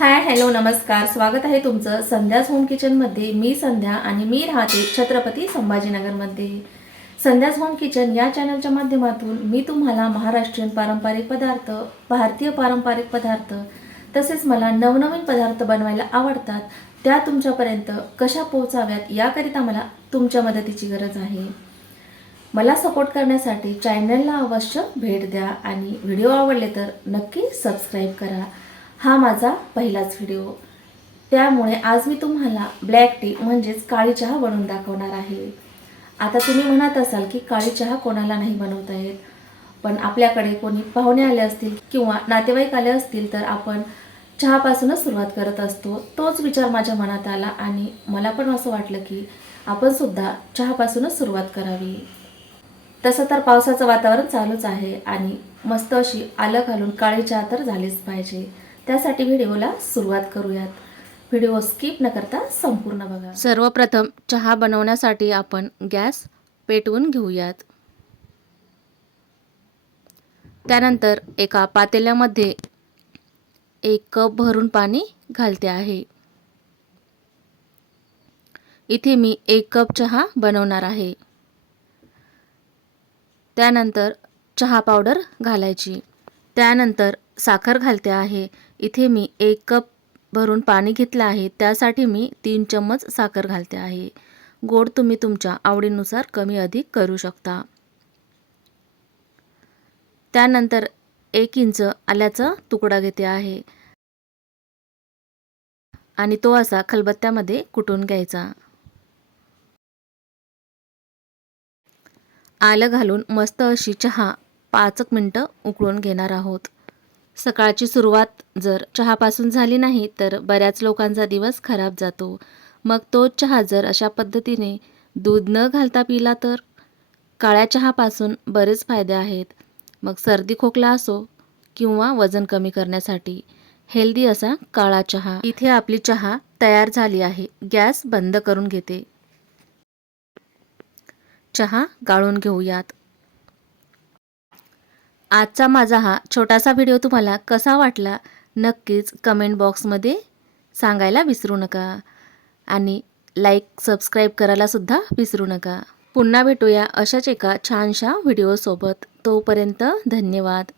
Hi hello नमस्कार, स्वागत आहे तुमचं संध्यास होम किचनमध्ये। मी संध्या आणि मी राहते छत्रपती संभाजीनगरमध्ये। संध्यास होम किचन या चॅनलच्या माध्यमातून मी तुम्हाला महाराष्ट्रीयन पारंपरिक पदार्थ, भारतीय पारंपरिक पदार्थ तसेच मला नवनवीन पदार्थ बनवायला आवडतात त्या तुमच्यापर्यंत कशा पोहोचाव्यात याकरिता मला तुमच्या मदतीची गरज आहे। मला सपोर्ट करण्यासाठी चॅनलला अवश्य भेट द्या आणि व्हिडिओ आवडले तर नक्की सबस्क्राईब करा। हा माझा पहिलाच व्हिडिओ, त्यामुळे आज मी तुम्हाला ब्लॅक टी म्हणजेच काळी चहा बनवून दाखवणार आहे। आता तुम्ही म्हणत असाल की काळी चहा कोणाला नाही बनवता येत, पण आपल्याकडे कोणी पाहुणे आले असतील किंवा नातेवाईक आले असतील तर आपण चहापासूनच सुरुवात करत असतो। तोच विचार माझ्या मनात आला आणि मला पण असं वाटलं की आपण सुद्धा चहापासूनच सुरुवात करावी। तसं तर पावसाचं वातावरण चालूच आहे आणि मस्त अशी आलं घालून काळी चहा तर झालीच पाहिजे। त्यासाठी व्हिडिओला सुरुवात करूयात। व्हिडिओ स्किप न करता संपूर्ण बघा। सर्वप्रथम चहा बनवण्यासाठी आपण गॅस पेटवून घेऊयात। त्यानंतर एका पातेल्यामध्ये 1 कप भरून पाणी घालते आहे। इथे मी 1 कप चहा बनवणार आहे। त्यानंतर चहा पावडर घालायची। त्यानंतर साखर घालते आहे। इथे मी 1 कप भरून पाणी घेतलं आहे, त्यासाठी मी 3 चम्मच साखर घालते आहे। गोड तुम्ही तुमच्या आवडीनुसार कमी अधिक करू शकता। त्यानंतर 1 इंच आल्याचा तुकडा घेते आहे आणि तो असा खलबत्त्यामध्ये कुटून घ्यायचा। आलं घालून मस्त अशी चहा 5 मिनिटं उकळून घेणार आहोत। सकाळची सुरुवात जर चहापासून झाली नाही तर बऱ्याच लोकांचा दिवस खराब जातो। मग तोच चहा जर अशा पद्धतीने दूध न घालता पिला तर काळ्या चहापासून बरेच फायदे आहेत। मग सर्दी खोकला असो किंवा वजन कमी करण्यासाठी हेल्दी असा काळा चहा। इथे आपली चहा तयार झाली आहे। गॅस बंद करून घेते। चहा गाळून घेऊयात। आजचा माझा हा छोटासा व्हिडिओ तुम्हाला कसा वाटला नक्कीच कमेंट बॉक्समध्ये सांगायला विसरू नका आणि लाईक सबस्क्राईब करायला सुद्धा विसरू नका। पुन्हा भेटूया अशाच एका छानशा व्हिडिओ सोबत। तोपर्यंत धन्यवाद।